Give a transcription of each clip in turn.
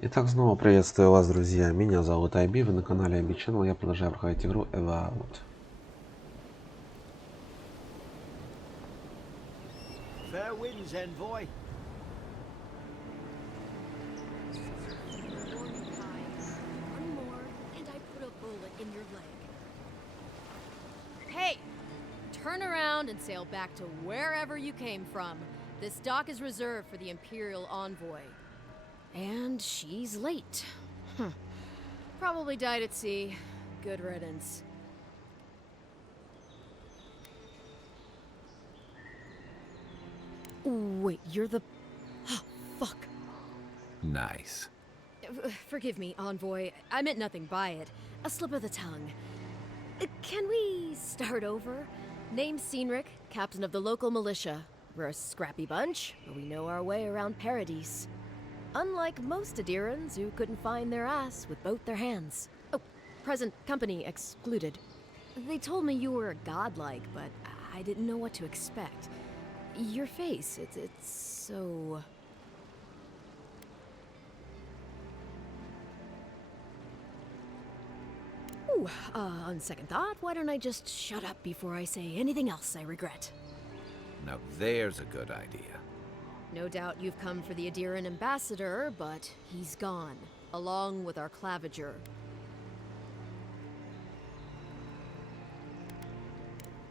Итак, снова приветствую вас, друзья. Меня зовут Айби, вы на канале Айби Channel. Я продолжаю проходить игру Avowed. Fair winds, envoy. One more, and I put a bullet in your leg. Hey! Turn around and sail back to wherever you came from. This dock is reserved for the Imperial Envoy. And she's late. Probably died at sea. Good riddance. Wait, you're the... Oh, fuck. Nice. Forgive me, Envoy. I meant nothing by it. A slip of the tongue. Can we start over? Name's Cynric, captain of the local militia. We're a scrappy bunch, but we know our way around Paradise. Unlike most Adirans who couldn't find their ass with both their hands. Oh, present company excluded. They told me you were godlike, but I didn't know what to expect. Your face, it's so... Ooh, on second thought, why don't I just shut up before I say anything else I regret? Now there's a good idea. No doubt you've come for the Adiran ambassador, but he's gone, along with our claviger.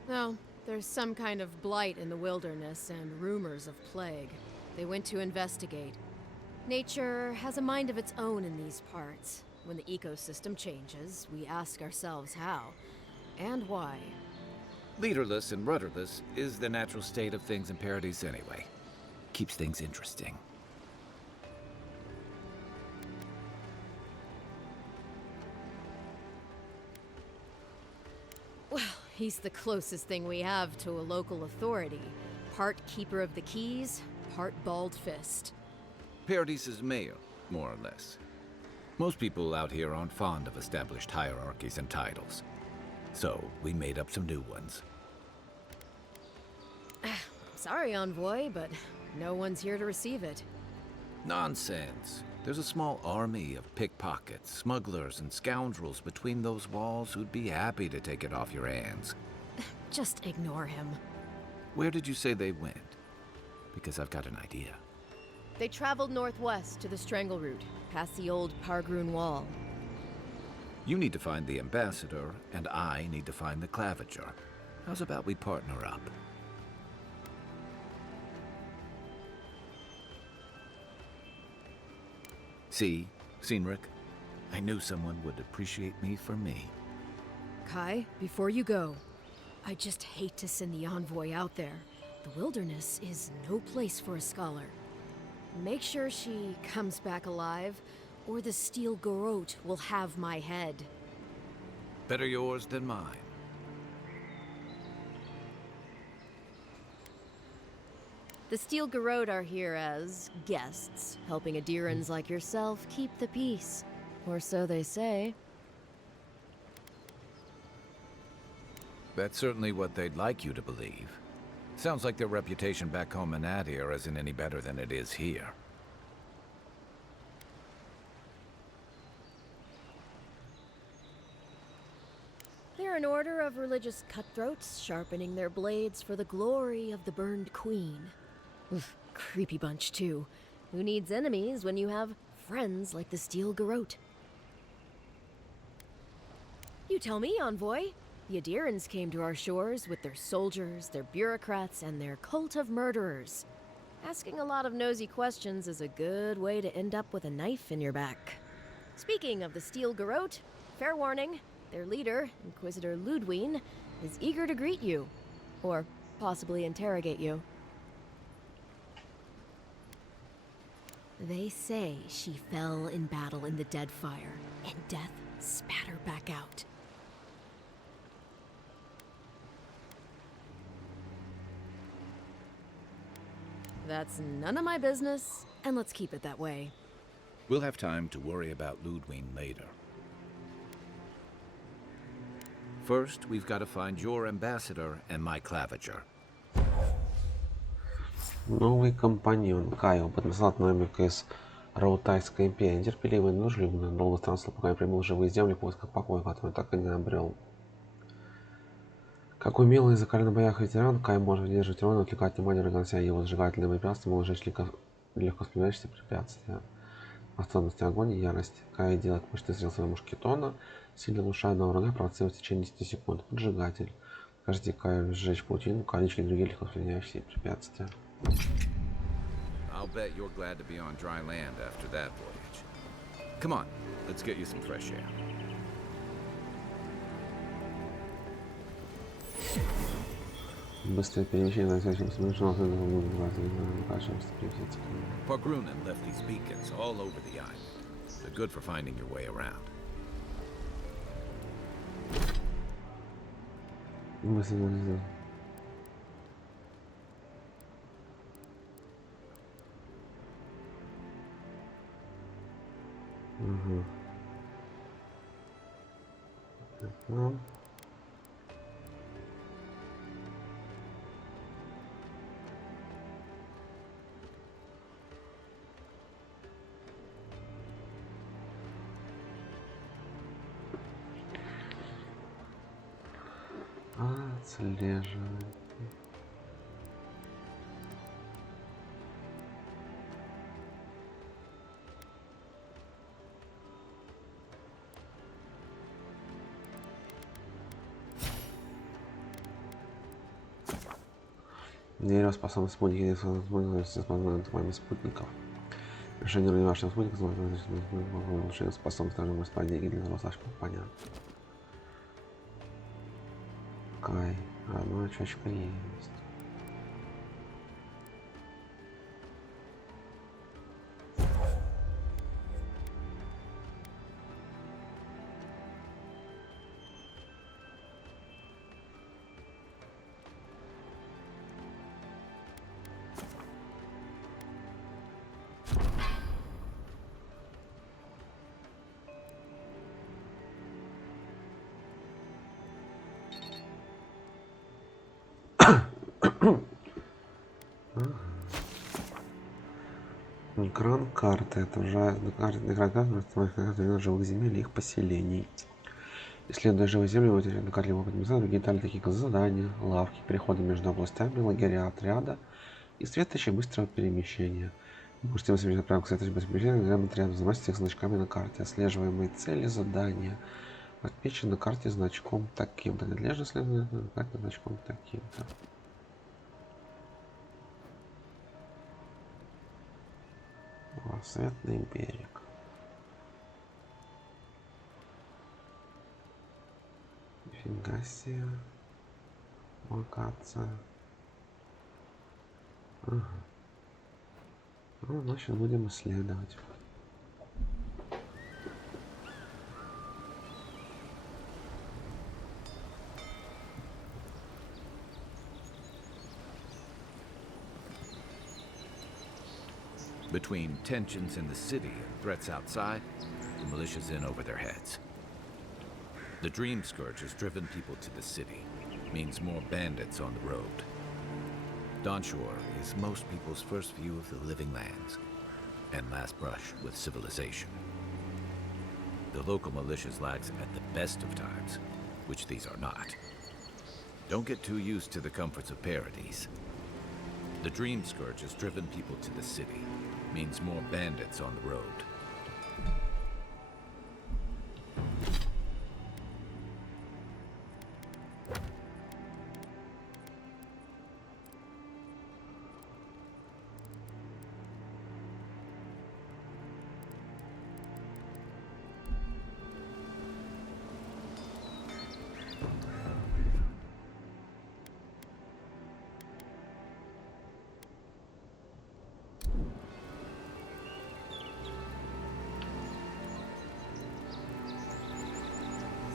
No, there's some kind of blight in the wilderness and rumors of plague. They went to investigate. Nature has a mind of its own in these parts. When the ecosystem changes, we ask ourselves how and why. Leaderless and rudderless is the natural state of things in Paradise anyway. Keeps things interesting. Well, he's the closest thing we have to a local authority. Part keeper of the keys, part bald fist. Paradise's mayor, more or less. Most people out here aren't fond of established hierarchies and titles. So, we made up some new ones. Sorry, Envoy, but no one's here to receive it. Nonsense. There's a small army of pickpockets, smugglers, and scoundrels between those walls who'd be happy to take it off your hands. Just ignore him. Where did you say they went? Because I've got an idea. They traveled northwest to the Strangle Route, past the old Pargroon Wall. You need to find the ambassador, and I need to find the claviger. How's about we partner up? See, Cynric, I knew someone would appreciate me for me. Kai, before you go, I just hate to send the Envoy out there. The wilderness is no place for a scholar. Make sure she comes back alive, or the Steel Garrote will have my head. Better yours than mine. The Steel Garrote are here as guests, helping Adirans like yourself keep the peace. Or so they say. That's certainly what they'd like you to believe. Sounds like their reputation back home in Adir isn't any better than it is here. They're an order of religious cutthroats, sharpening their blades for the glory of the burned queen. Oof, creepy bunch, too. Who needs enemies when you have friends like the Steel Garrote? You tell me, Envoy. The Adirans came to our shores with their soldiers, their bureaucrats, and their cult of murderers. Asking a lot of nosy questions is a good way to end up with a knife in your back. Speaking of the Steel Garrote, fair warning, their leader, Inquisitor Ludwine, is eager to greet you. Or possibly interrogate you. They say she fell in battle in the Deadfire, and death spat her back out. That's none of my business, and let's keep it that way. We'll have time to worry about Ludwine later. First, we've got to find your ambassador and my claviger. Новый компаньон Кай, опытный солдат номер КС Раутайская империя нетерпеливая и дружелюбная. Долго странствовал, пока я прибыл в живые земли в поисках покоя, который так и не обрел. Как умелый и закаленный в боях ветеран, Кай может выдерживать урон, отвлекать внимание, разнося его зажигательные препятствия, может сжечь легко справляющиеся препятствия. Способности огонь и ярость. Кай делает мощный стрел своего мушкетона, сильно улучшая на врага, провоцирует в течение 10 секунд. Поджигатель. Скажите Каю сжечь паутину, калич или другие легко справляющиеся препятствия. I'll bet you're glad to be on dry land after that voyage. Come on, let's get you some fresh air. Быстрое перемещение на следующем смешном Pogrunen left these beacons all over the island. They're good for finding your way around. Отслеживать. Дерево способность спутники способны спутников. Решение уровня вашего спутника улучшение способность также может спать деньги для взрослых, понятно. Кай, одна очечка есть. Экран карты отображает на живых земель и их поселений. Исследуя живые земли, вы на карте могут написать другие детали, такие как задания, лавки, переходы между областями, лагеря, отряда и светочи быстрого перемещения. Вы можете воспринимать прямо к светочи быстрого перемещения, где отряд занимается их значками на карте. Отслеживаемые цели, задания отмечены на карте значком таким-то. Надлежно следовать на карте значком таким-то. Светный берег. Нифига себе. Локация. Ага. Ну, значит, будем исследовать. Between tensions in the city and threats outside, the militia's in over their heads. The Dream Scourge has driven people to the city, means more bandits on the road. Dawnshore is most people's first view of the living lands, and last brush with civilization. The local militia's lags at the best of times, which these are not. Don't get too used to the comforts of Paradise. The Dream Scourge has driven people to the city, means more bandits on the road.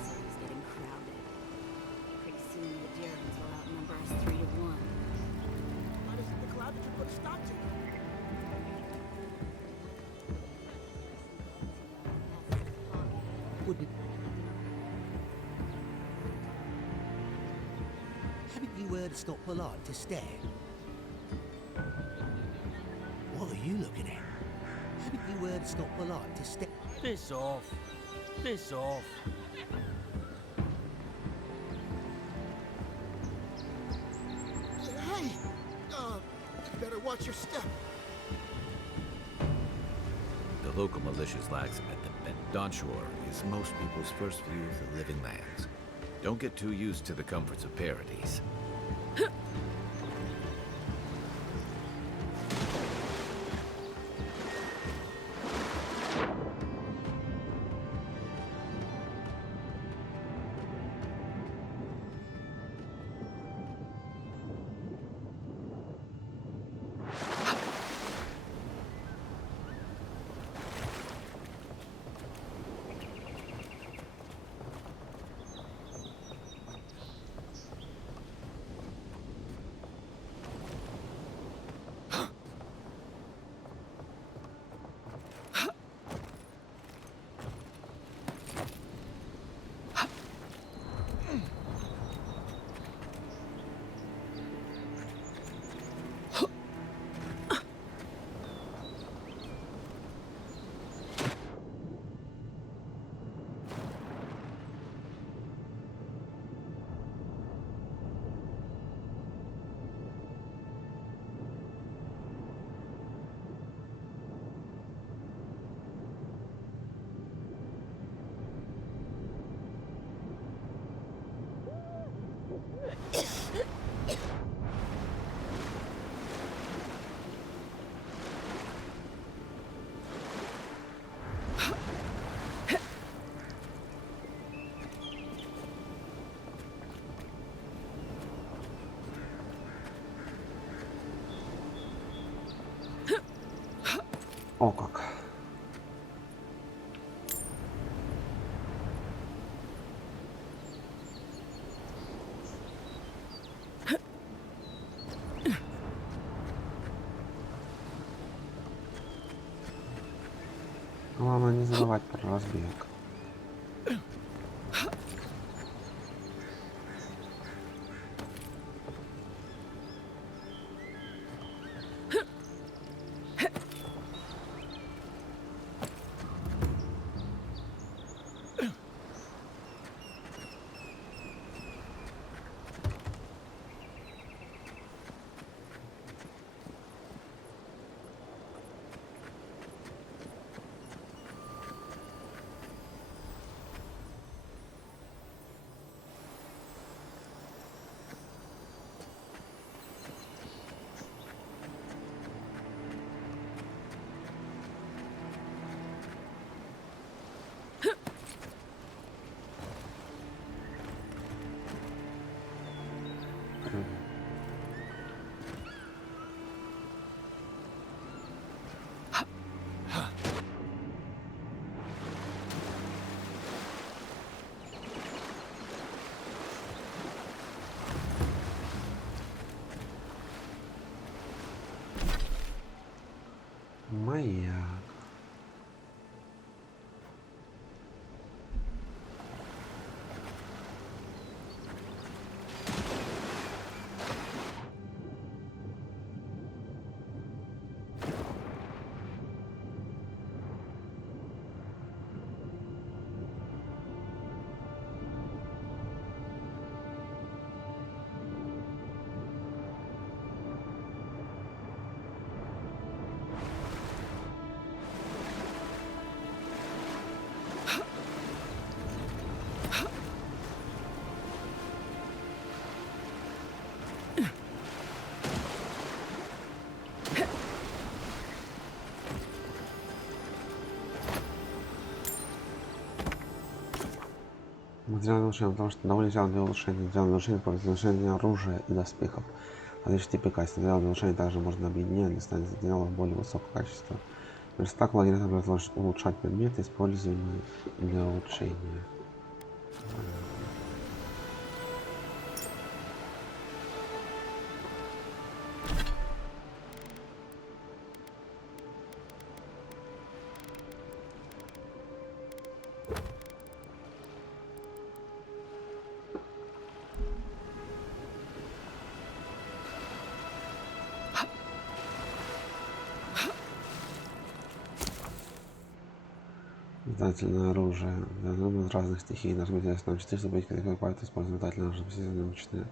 City's getting crowded. Pretty soon the Germans will outnumber us 3-1. Why doesn't the cloud that you put a stop to? Wouldn't. Haven't you heard it's not polite to stare? What are you looking at? Haven't you word it's not polite to step? Piss off. Piss off. Hey! Better watch your step. The local militia's lax at the bend. Donshore is most people's first view of the living lands. Don't get too used to the comforts of paradise. О как. Главное не забывать про разбег. Моя. Материальное улучшение, потому что довольно сделано для улучшения. Материальное улучшение по улучшению оружия и доспехов. Различные типы качества. Материальное улучшение также можно объединять для станции материалов более высокого качества. Верстак лагеря позволяет улучшать предметы, используемые для улучшения. метательное оружие. Из разных стихий. Нажмите на 4, чтобы быть какой-то использовать метательное оружие. Начинает.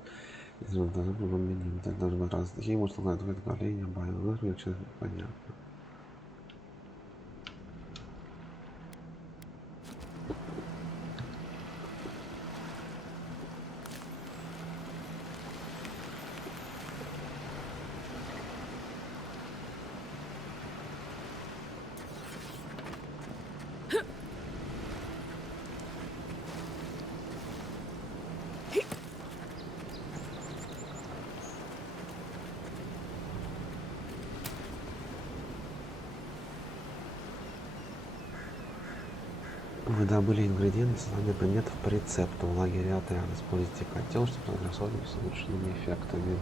Должны быть разные стихии. Может угадать направление. Понятно. Вы добыли ингредиенты создания предметов по рецепту в лагере отряда. Используйте котел, чтобы разрисовывать с улучшенными эффектами.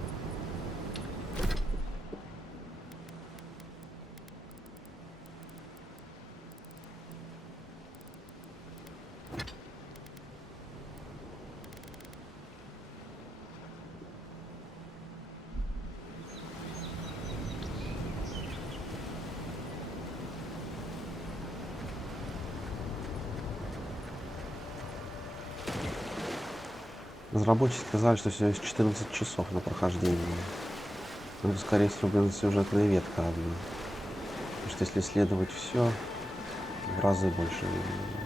Разработчики сказали, что всего есть 14 часов на прохождение. Но это, скорее всего, блин, сюжетная ветка одна. Потому что если исследовать все, в разы больше времени.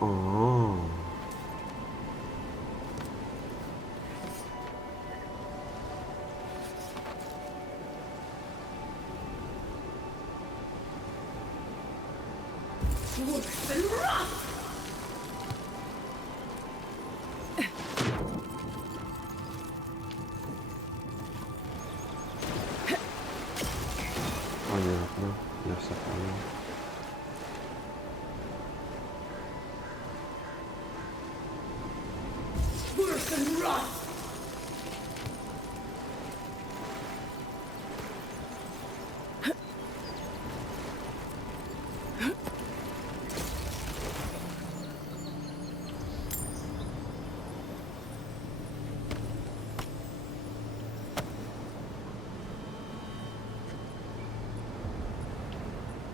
О, понятно. Я все понял.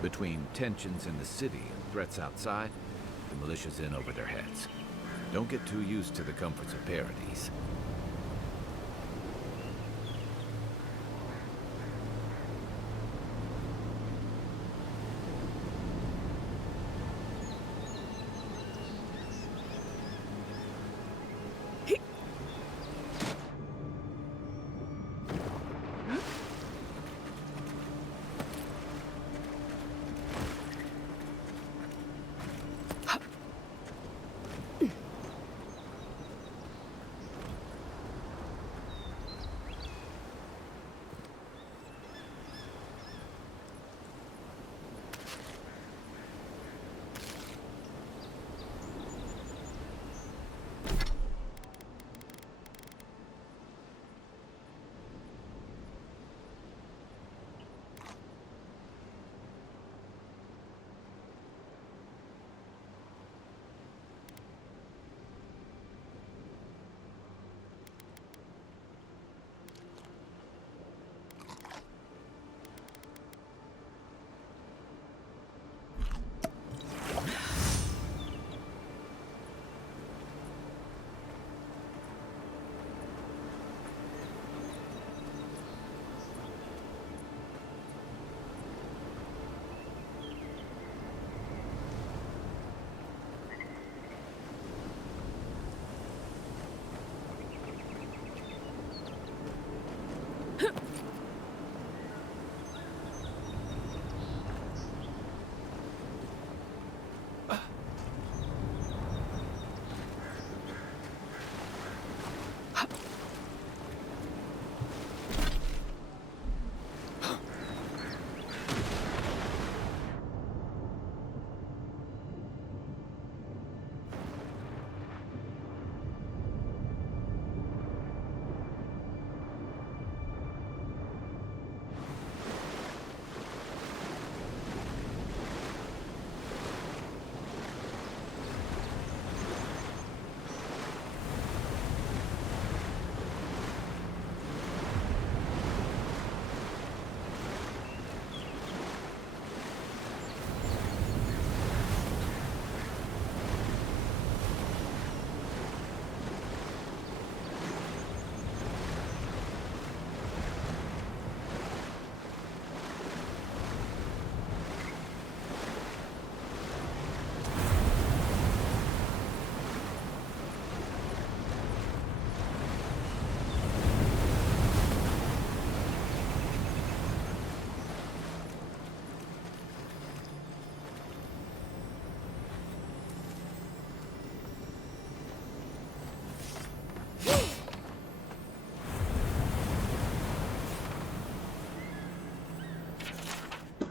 Between tensions in the city and threats outside, the militia's in over their heads. Don't get too used to the comforts of paradise.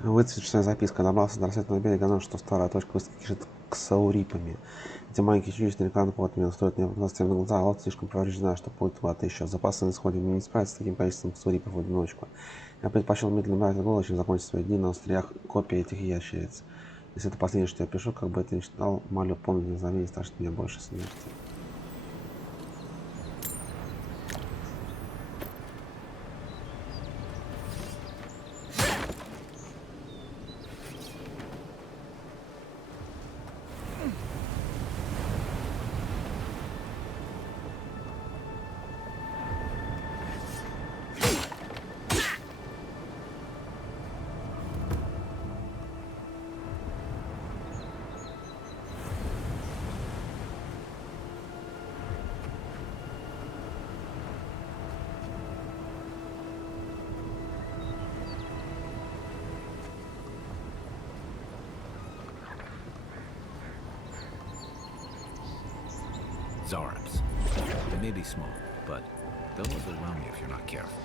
Выцветшая записка. Добрался до рассветного берега, но что старая точка выставки кишит ксаурипами. Эти маленькие чудищные рекламные плотами стоят мне показать на глаза, а вот слишком повреждена, чтобы будет куда-то еще. Запасы на исходе мне не справиться с таким количеством ксаурипов в одиночку. Я предпочел медленно брать голову, чем закончить свои дни на остриях копий этих ящериц. Если это последнее, что я пишу, как бы это ни читал, молю, помните, за меня страшит меня больше смерти. Zarps. They may be small, but they'll overwhelm you if you're not careful.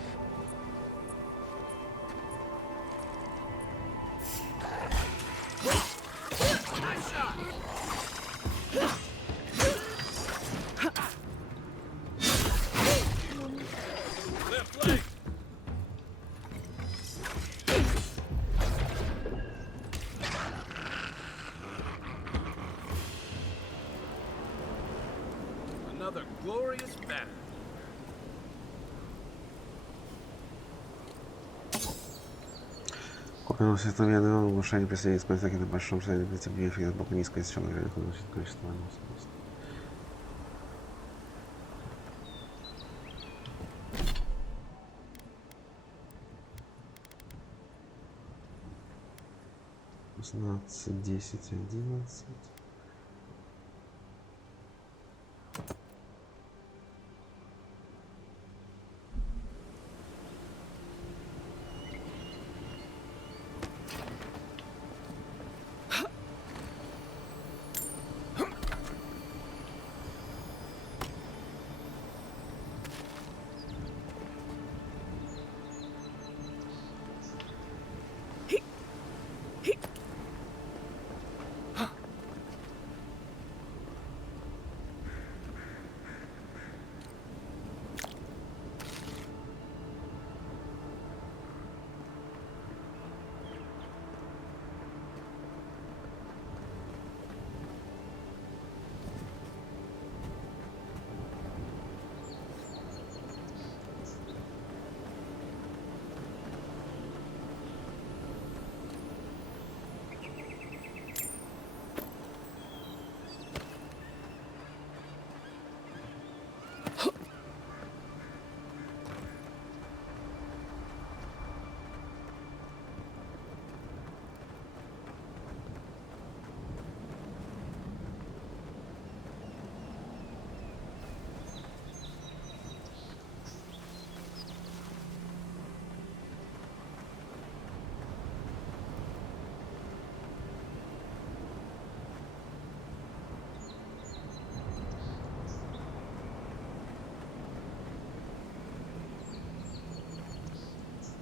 Another glorious battle. Купил все это медное улучшение присоединиться к на большом шаре при тебе эффект бока низкое из черного верха научит количество анонсов. 16, 10, 11.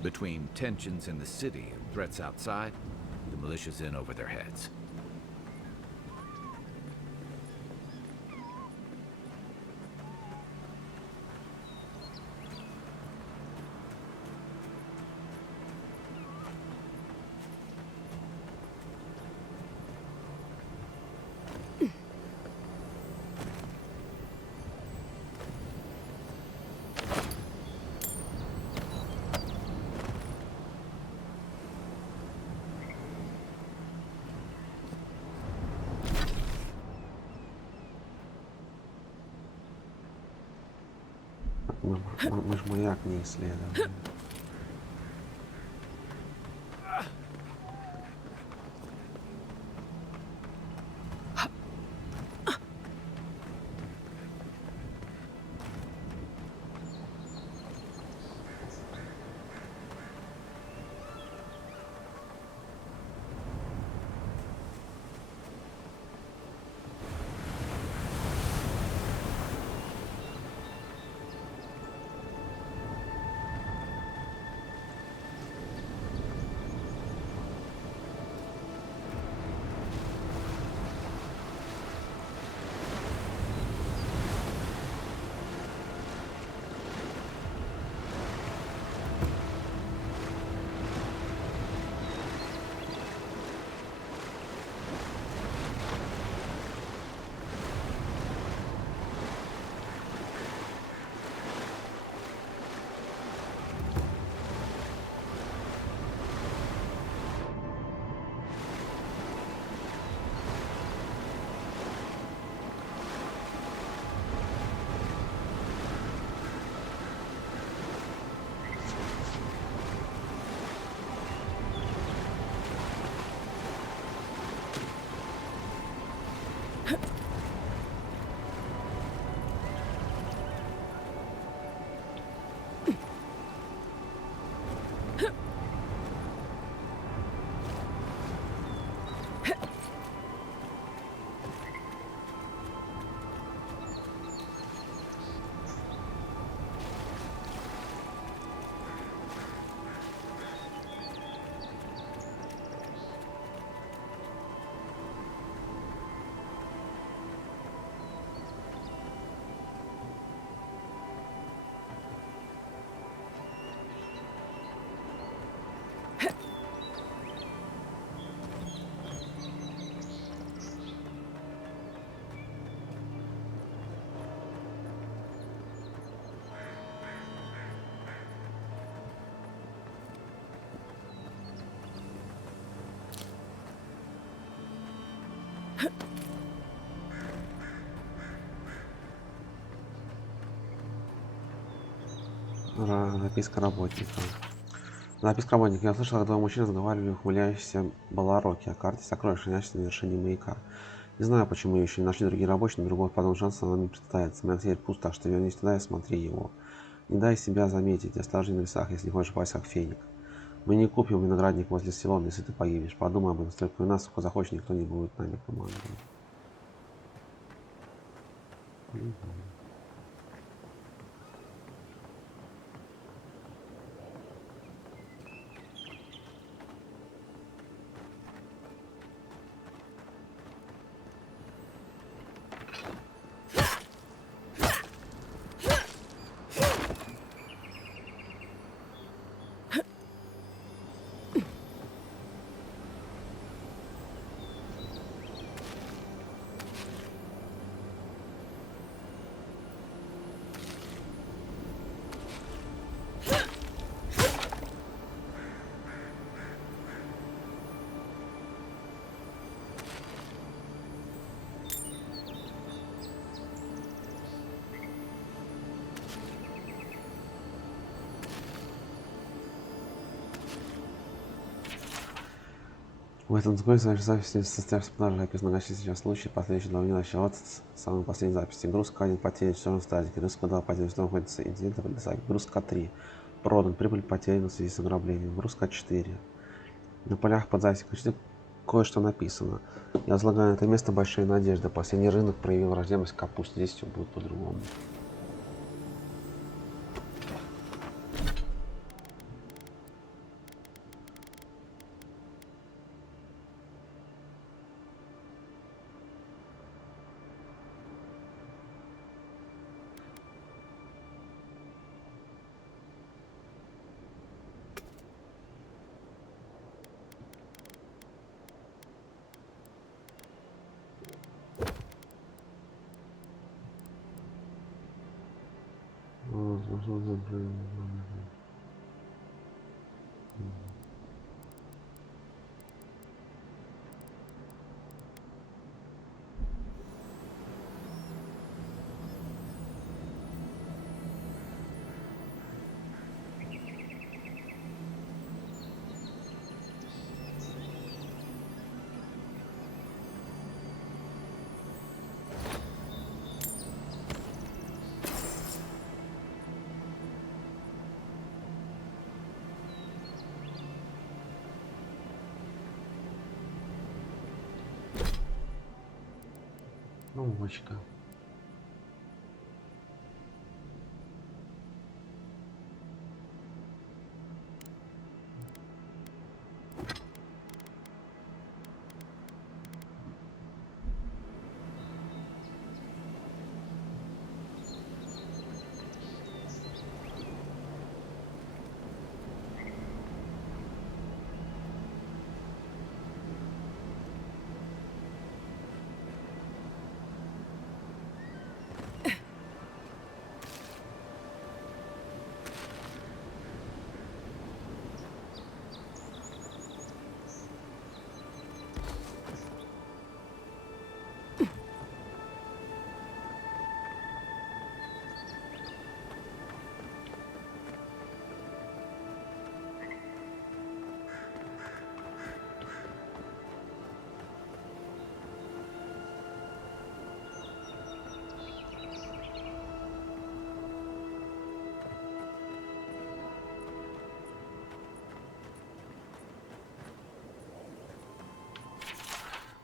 Between tensions in the city and threats outside, the militia's in over their heads. Мы ж маяк не исследовали. Записка работника. Записка работника. Я слышал, как два мужчины разговаривали в ухмыляющейся балароке о карте сокровищ, находящейся на вершине маяка. Не знаю, почему ее еще не нашли другие рабочие, но другого подобного шанса нам не представится. Маяк теперь пуст, так что вернись туда и смотри его. Не дай себя заметить, осторожней на лесах, если не хочешь пасть как феник. Мы не купим виноградник возле Силона, если ты погибнешь. Подумай об этом, столько у нас, сколько захочешь, никто не будет нами командовать. В этом документе записи состоявшись продажи описаны многочисленные случаи, последующие два дня начала самой последней записи. Грузка 1 потерян в черном стадике, грузка 2 потерян в находится инцидента при досаге, грузка 3 продан, прибыль потеряна в связи с ограблением, грузка 4. На полях под записью 4 кое-что написано. Я возлагаю на это место большие надежды. Последний рынок проявил враждебность к капусте, здесь все будет по-другому. Умочка.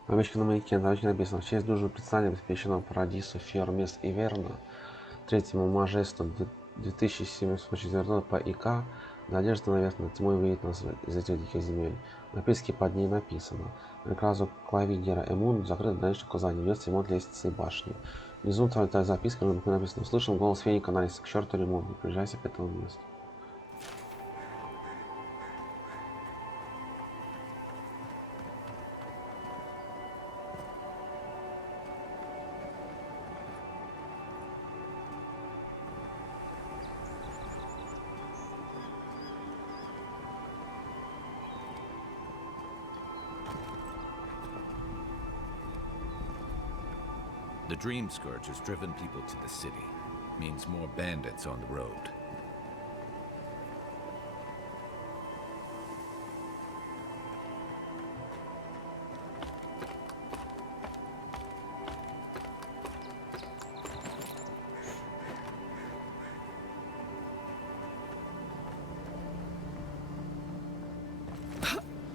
Табличка на маяке, табличка написано: в честь дужего предстания, посвященного Парадису, Фермес и Верна, третьему Мажесту 2704 по ИК, надежда, наверное, тьмой выйдет нас из этих диких земель. На писке под ней написано: приказу Клавигера Эмун закрыт дальше указание, ведется ремонт лестницы и башни. Внизу твоя записка, на которой написано: услышал голос феника на лестнице, к черту ремонт, не приезжайся к этому месту. The Dream Scourge has driven people to the city. Means more bandits on the road.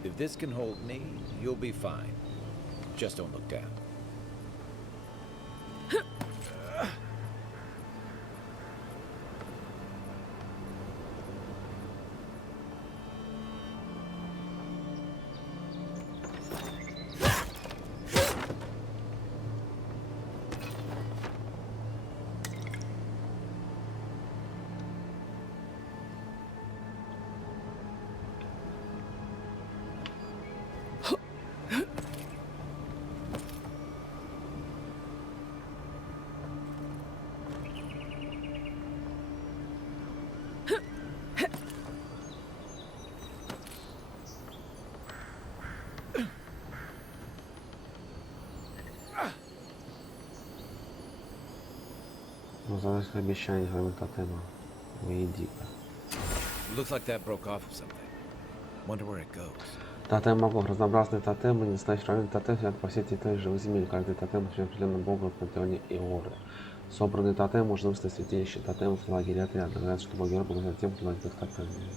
If this can hold me, you'll be fine. Just don't look down. Ну, задать обещание своему тотему. Иди-ка. Looks like that broke off of something. Wonder where it goes. Тотем богов. Разнообразные тотемы, не знаешь равен тотем, сидят по всей территории живых земель. Каждый тотем посвящен определенному богу в пантеоне Иоры. Собранный тотем можно выставить в святилище тотемов в лагере отряда. Говорят, что боги Иоры благодарят тем, кто владеет их тотемами.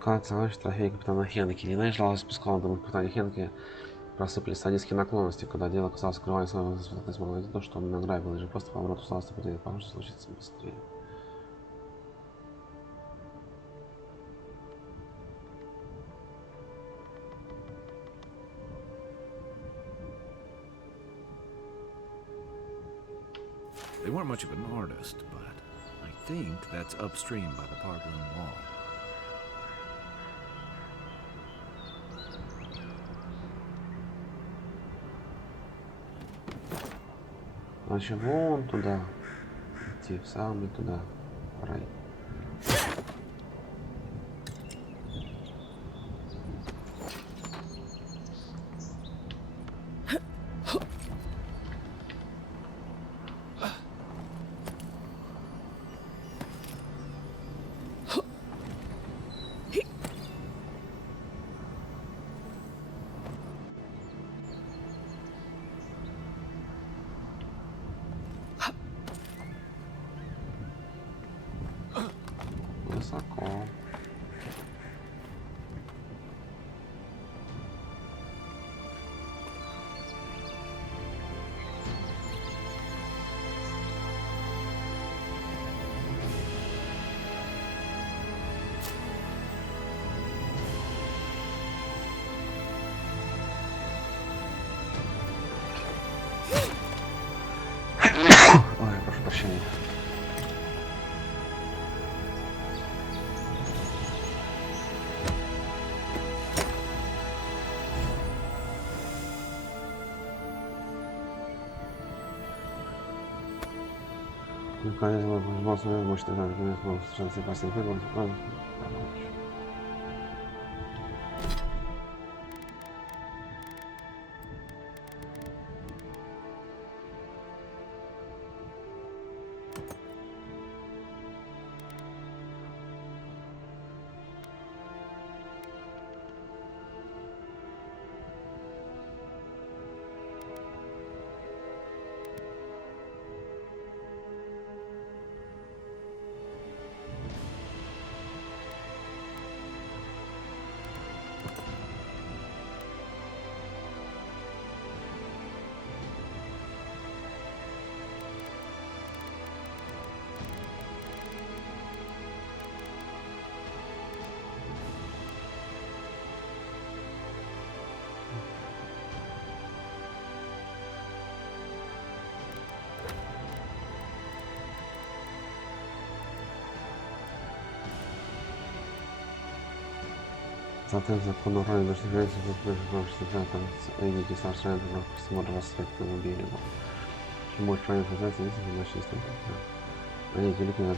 Кажется, значит, трофей капитана Хенки. Лина жалась спускала дом капитана Хенки. Просыпались садистские наклонности, когда дело касалось скрывания своего не смогла найти то, что он награбил, и же просто поворот усталости потерял, потому что случится быстрее. They weren't much of an artist, but I think that's upstream by the park room wall. Значит, вон туда. Идти в самый туда. Рай. Высоко. Ой, прошу прощения. Наконец, возможно, мощный удар, наконец, можно сражаться по всем фигурам, Соответственно, закону равной достижения Эйники совершает просмотр рассветному берегу. Чем больше ранее создается, если иначе история. Они велики на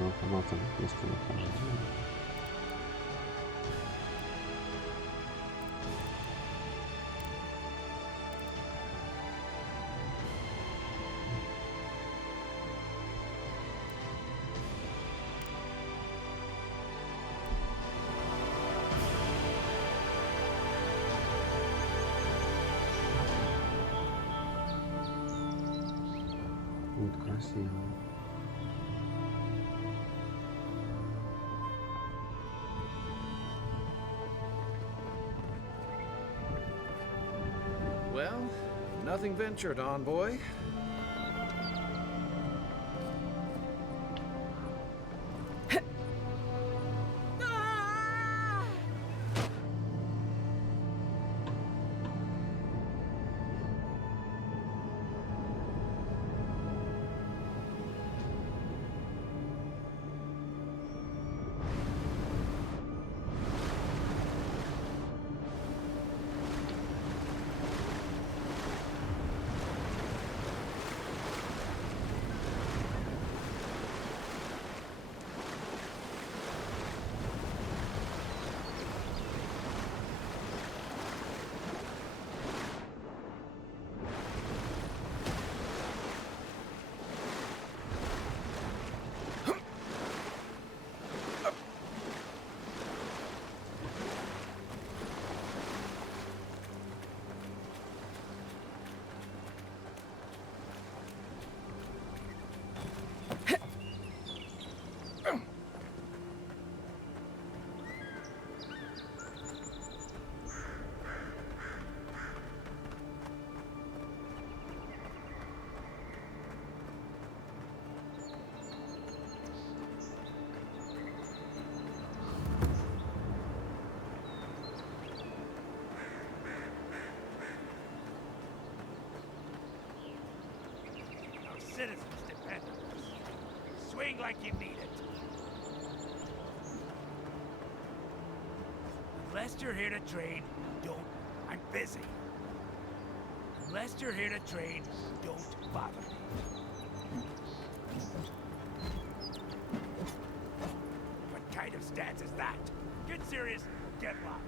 информация об истинном нахождении. Будет красиво. Well, nothing ventured, envoy. Citizens depend on us. Swing like you need it. Unless you're here to trade, don't. I'm busy. Unless you're here to trade, don't bother me. What kind of stance is that? Get serious, get lost.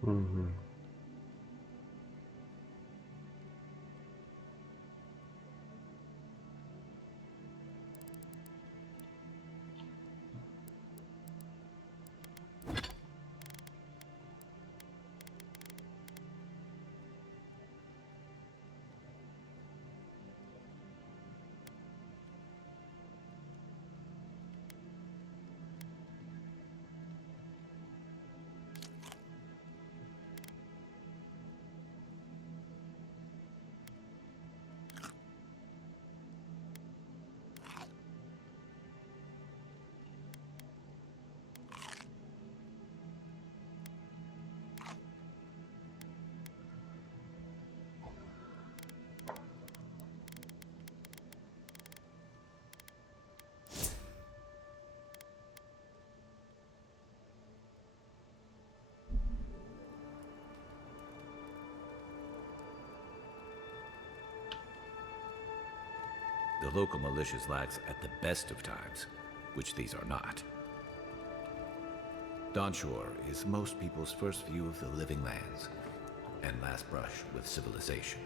Угу. The local militia's lax at the best of times, which these are not. Donshore is most people's first view of the living lands, and last brush with civilization.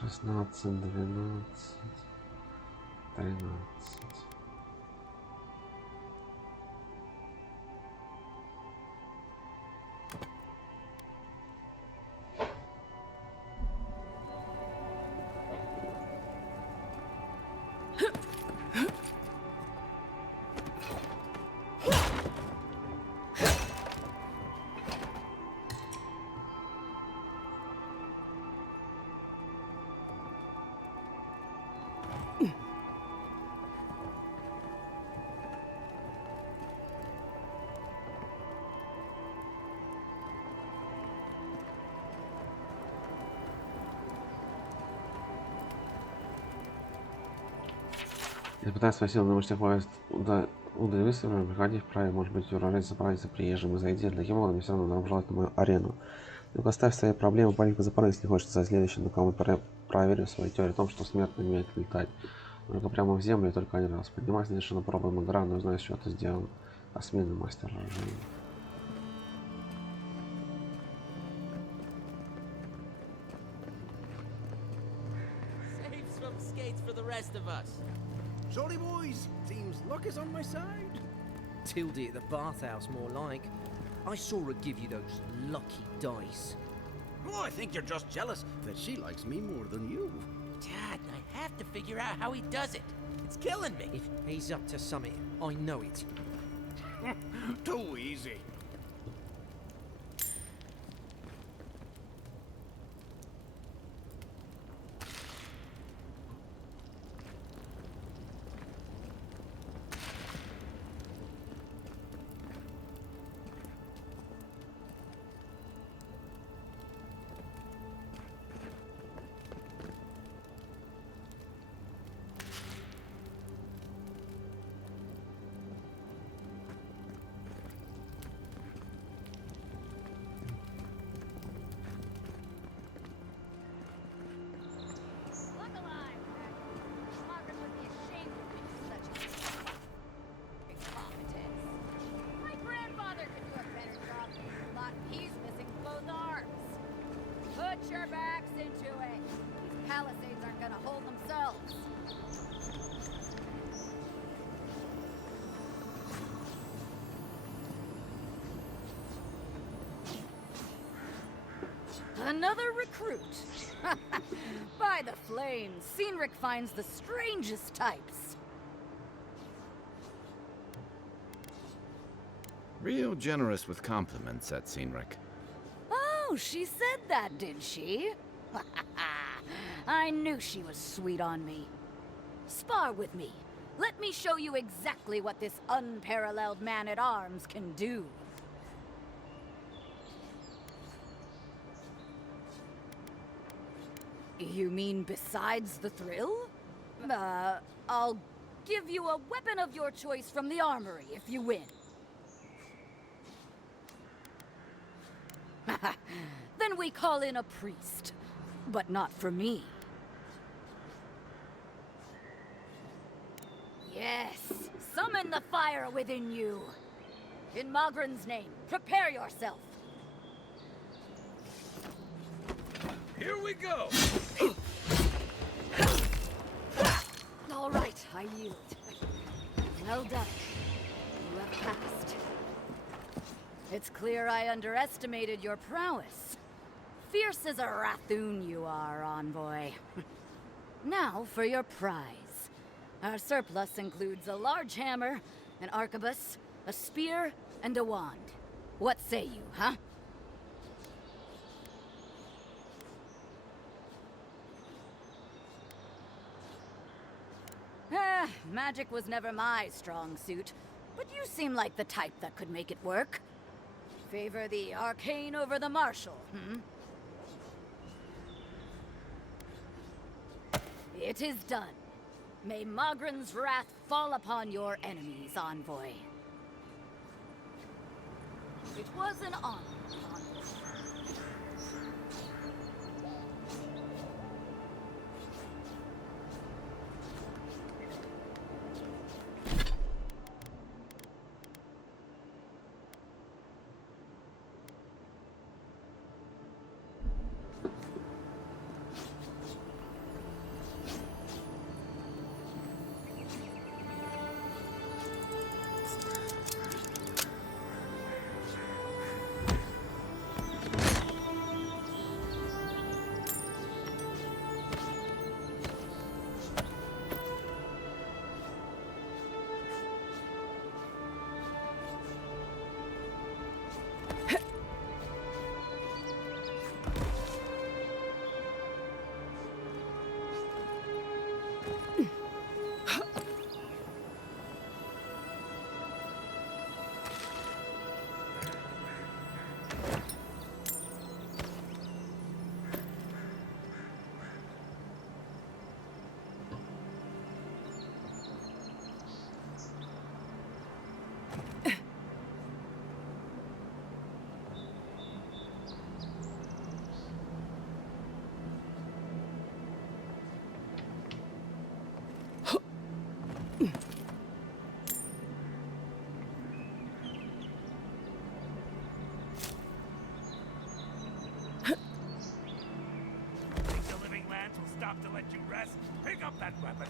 16, 12, 13. Я пытаюсь свои силы на мощных поезд удовольствия, приходи вправе, может быть, урожать заправиться приезжим и зайди, таким образом все равно нам желать на мою арену. Ну-ка, оставь свои проблемы, панику за парень, если хочется за следующим, на кому проверю свою теорию о том, что смерть не умеет летать. Только прямо в землю и только один раз. Поднимайся, совершенно пробуем игра, но знаешь, что ты сделал. А смены мастер рождения. Save some skates for the rest of us. Sorry, boys. Seems luck is on my side. Tildy at the bathhouse, more like. I saw her give you those lucky dice. Oh, I think you're just jealous that she likes me more than you. Dad, I have to figure out how he does it. It's killing me. If he's up to something, I know it. Too easy. Look alive, Schmarvin would be ashamed of me for such incompetence. My grandfather could do a better job than the lot he's missing both arms. Put your backs into it. These palisades aren't gonna hold themselves. Another recruit. By the flames, Cynric finds the strangest types. Real generous with compliments, that Cynric. Oh, she said that, did she? I knew she was sweet on me. Spar with me. Let me show you exactly what this unparalleled man-at-arms can do. You mean besides the thrill? I'll give you a weapon of your choice from the armory if you win. Then we call in a priest. But not for me. Yes, summon the fire within you. In Mogren's name, prepare yourself. Here we go. All right, I yield. Well done. You have passed. It's clear I underestimated your prowess. Fierce as a Rathoon you are, envoy. Now for your prize. Our surplus includes a large hammer, an arquebus, a spear, and a wand. What say you, huh? Magic was never my strong suit, but you seem like the type that could make it work. Favor the arcane over the martial, hmm? It is done. May Mogren's wrath fall upon your enemies, envoy. It was an honor, envoy. Think the living lands will stop to let you rest? Pick up that weapon.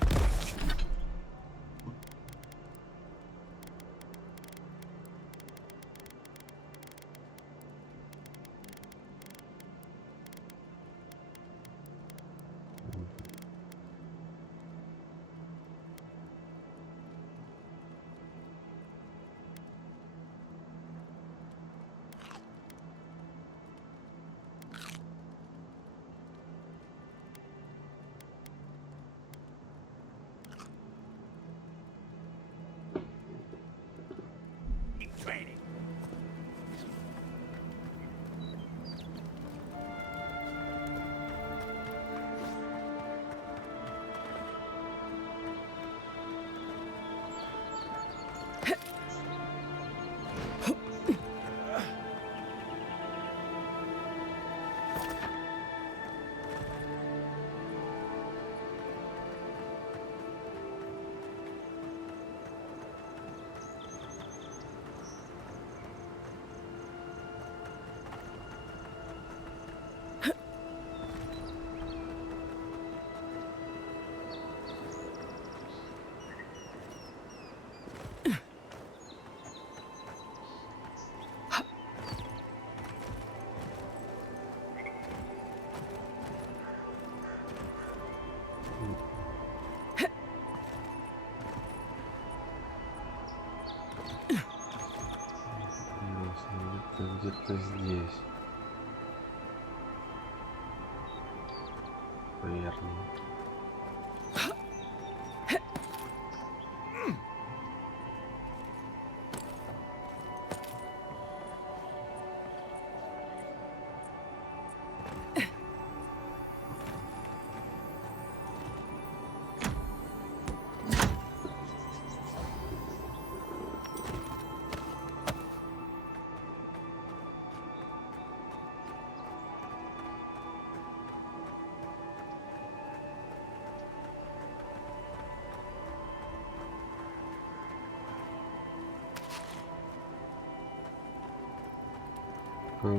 Keep training. Это где-то здесь. Наверное.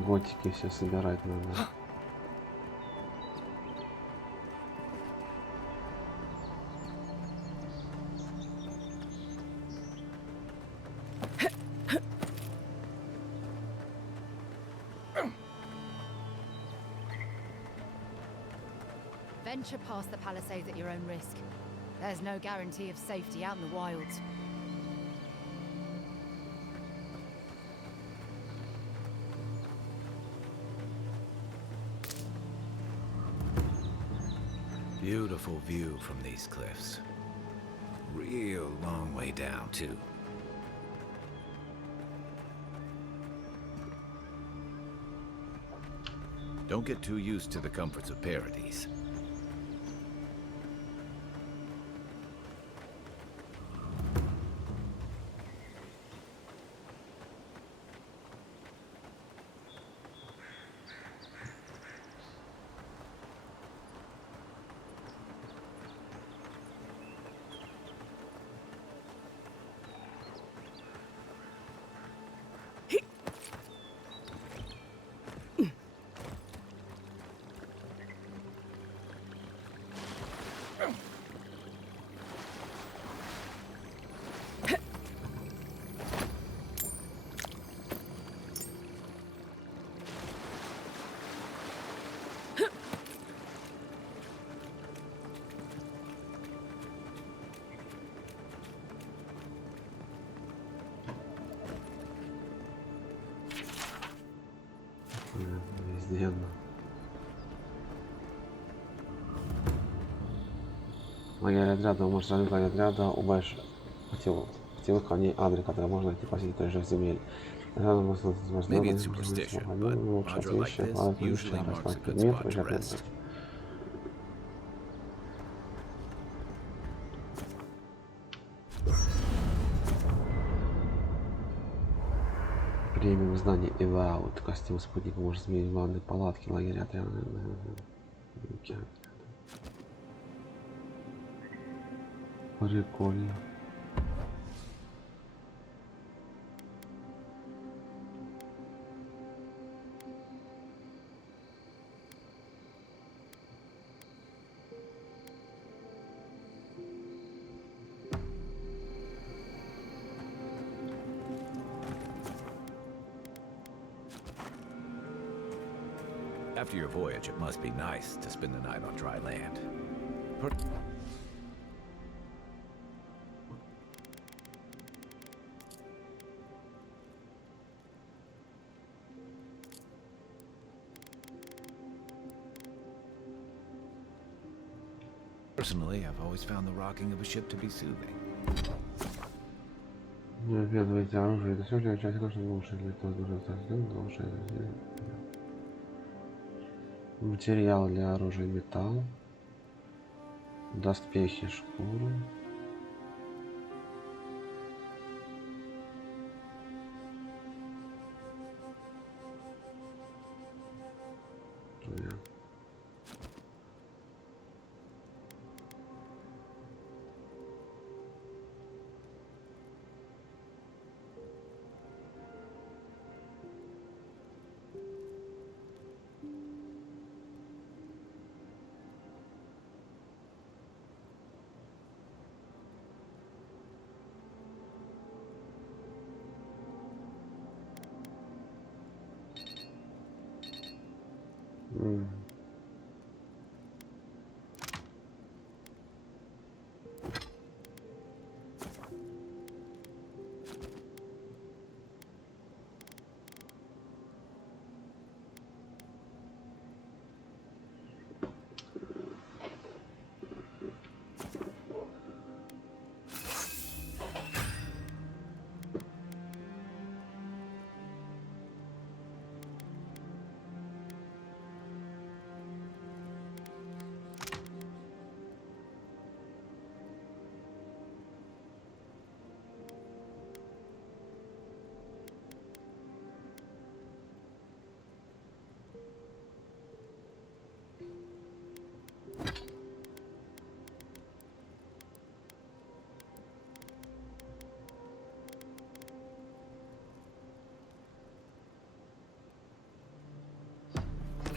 Готики все собирать надо. Venture past the palisades at your own risk. There's no guarantee of safety out in the wilds. Beautiful view from these cliffs. Real long way down, too. Don't get too used to the comforts of Paradise. Везде. Лагерь отряда может различать отряда у путевых камней Адри, которые можно найти по сети той же земель. Maybe it's superstition, but Audra like this usually marks a good spot to rest. Премиум здание Avowed. Костюм спутника может сменить главные палатки лагеря отряда. Прикольно. After your voyage, it must be nice to spend the night on dry land. Personally, I've always found the rocking of a ship to be soothing. Первое оружие. Это все для части тоже лучше для того, чтобы лучше. Материал для оружия металл. Доспехи шкуру.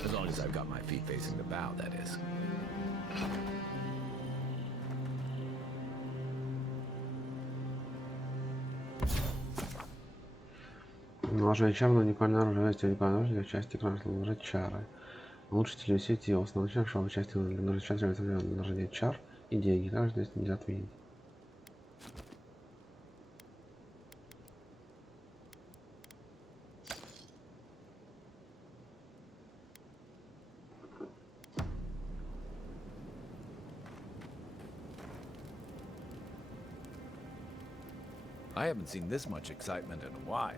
As long as I've got my feet facing the bow, that is. Наложение чар на уникальное оружие. Есть уникальное оружие для части экрана, чтобы наложить чары. Улучшить или сети его основной чтобы части наложить чар, наложение чар и деньги. Также здесь нельзя отменить. I haven't seen this much excitement in a while.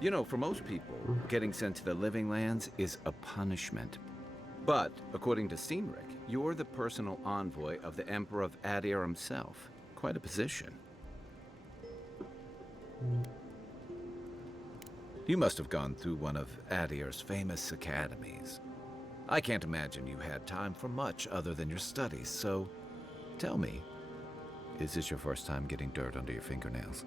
You know, for most people, getting sent to the living lands is a punishment. But, according to Steenrick, you're the personal envoy of the Emperor of Adir himself. Quite a position. You must have gone through one of Adir's famous academies. I can't imagine you had time for much other than your studies, so tell me, is this your first time getting dirt under your fingernails?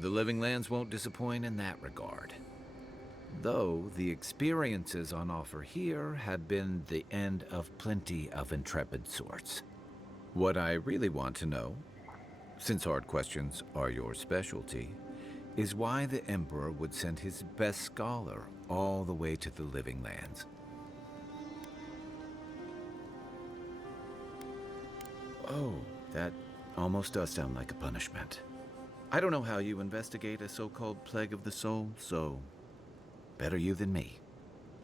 The Living Lands won't disappoint in that regard. Though the experiences on offer here have been the end of plenty of intrepid sorts. What I really want to know, since hard questions are your specialty, is why the Emperor would send his best scholar all the way to the Living Lands. Oh, that almost does sound like a punishment. I don't know how you investigate a so-called plague of the soul, so better you than me.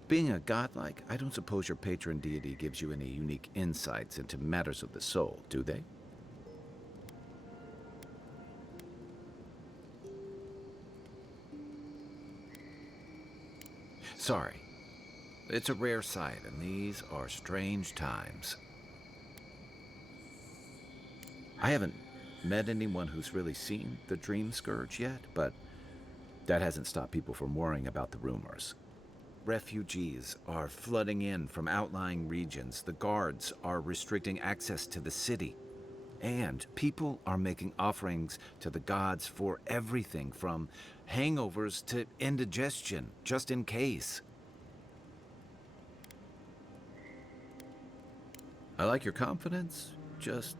Being a godlike, I don't suppose your patron deity gives you any unique insights into matters of the soul, do they? Sorry. It's a rare sight, and these are strange times. I haven't met anyone who's really seen the Dream Scourge yet, but that hasn't stopped people from worrying about the rumors. Refugees are flooding in from outlying regions. The guards are restricting access to the city. And people are making offerings to the gods for everything from hangovers to indigestion, just in case. I like your confidence, just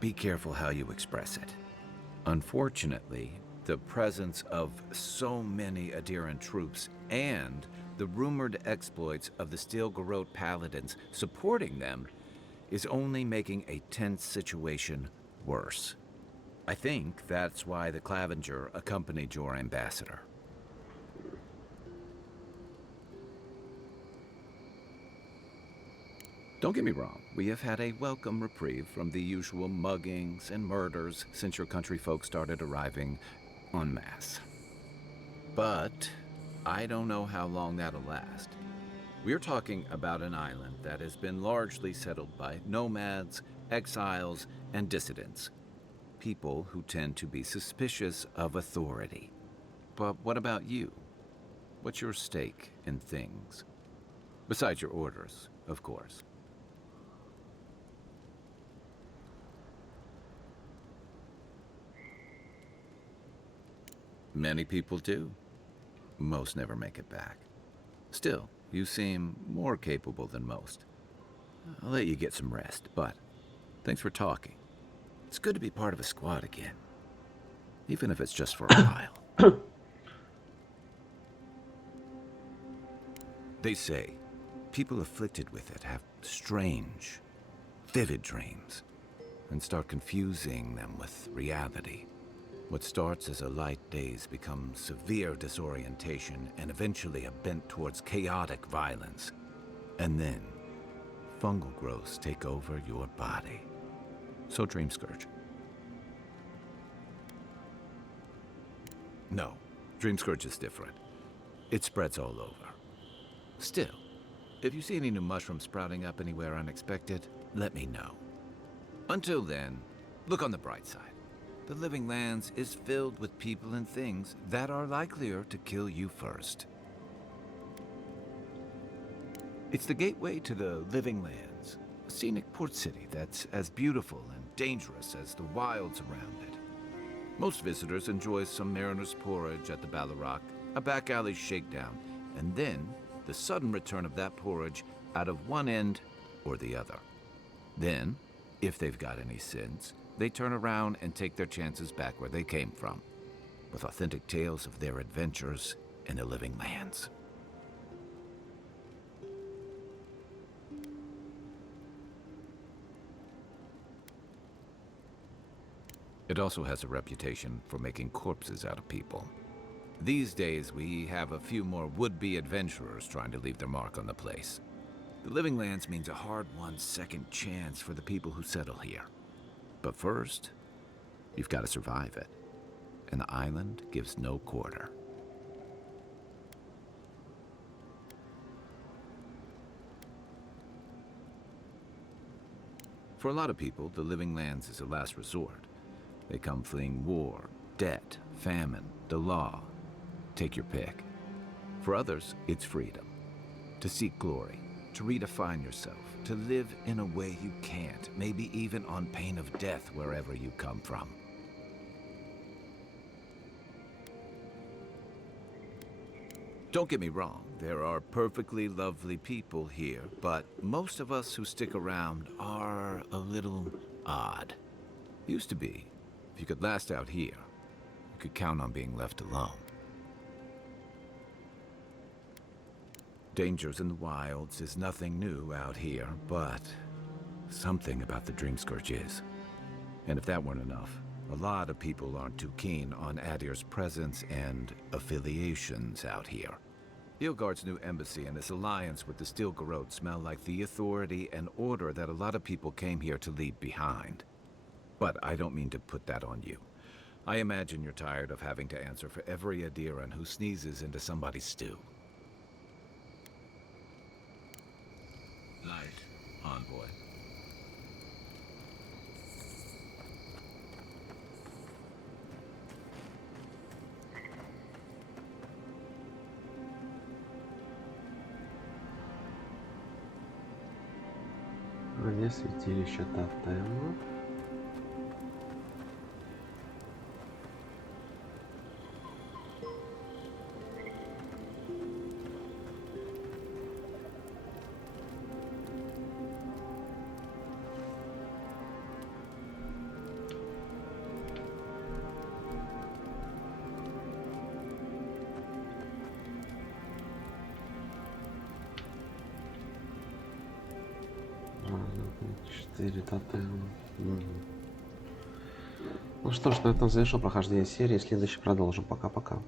be careful how you express it. Unfortunately, the presence of so many adherent troops and the rumored exploits of the Steel-Garrote paladins supporting them is only making a tense situation worse. I think that's why the Clavenger accompanied your ambassador. Don't get me wrong, we have had a welcome reprieve from the usual muggings and murders since your country folk started arriving en masse. But I don't know how long that'll last. We're talking about an island that has been largely settled by nomads, exiles, and dissidents. People who tend to be suspicious of authority. But what about you? What's your stake in things? Besides your orders, of course. Many people do. Most never make it back. Still, you seem more capable than most. I'll let you get some rest, but thanks for talking. It's good to be part of a squad again. Even if it's just for a while. They say people afflicted with it have strange, vivid dreams and start confusing them with reality. What starts as a light daze becomes severe disorientation and eventually a bent towards chaotic violence. And then, fungal growths take over your body. So Dream Scourge. No, Dream Scourge is different. It spreads all over. Still, if you see any new mushrooms sprouting up anywhere unexpected, let me know. Until then, look on the bright side. The Living Lands is filled with people and things that are likelier to kill you first. It's the gateway to the Living Lands, a scenic port city that's as beautiful and dangerous as the wilds around it. Most visitors enjoy some mariner's porridge at the Ballarrock, a back alley shakedown, and then the sudden return of that porridge out of one end or the other. Then, if they've got any sense, they turn around and take their chances back where they came from, with authentic tales of their adventures in the Living Lands. It also has a reputation for making corpses out of people. These days, we have a few more would-be adventurers trying to leave their mark on the place. The Living Lands means a hard-won second chance for the people who settle here. But first, you've got to survive it. And the island gives no quarter. For a lot of people, the Living Lands is a last resort. They come fleeing war, debt, famine, the law. Take your pick. For others, it's freedom. To seek glory, to redefine yourself, to live in a way you can't, maybe even on pain of death wherever you come from. Don't get me wrong, there are perfectly lovely people here, but most of us who stick around are a little odd. Used to be, if you could last out here, you could count on being left alone. Dangers in the wilds is nothing new out here, but something about the Dream Scourge is. And if that weren't enough, a lot of people aren't too keen on Adir's presence and affiliations out here. Ilgard's new embassy and his alliance with the Steel-Garrote smell like the authority and order that a lot of people came here to leave behind. But I don't mean to put that on you. I imagine you're tired of having to answer for every Adiran who sneezes into somebody's stew. Light, envoy. Где святилище Тотема? 4 тотема. Ну что ж, на этом завершил прохождение серии. Следующий продолжим. Пока-пока.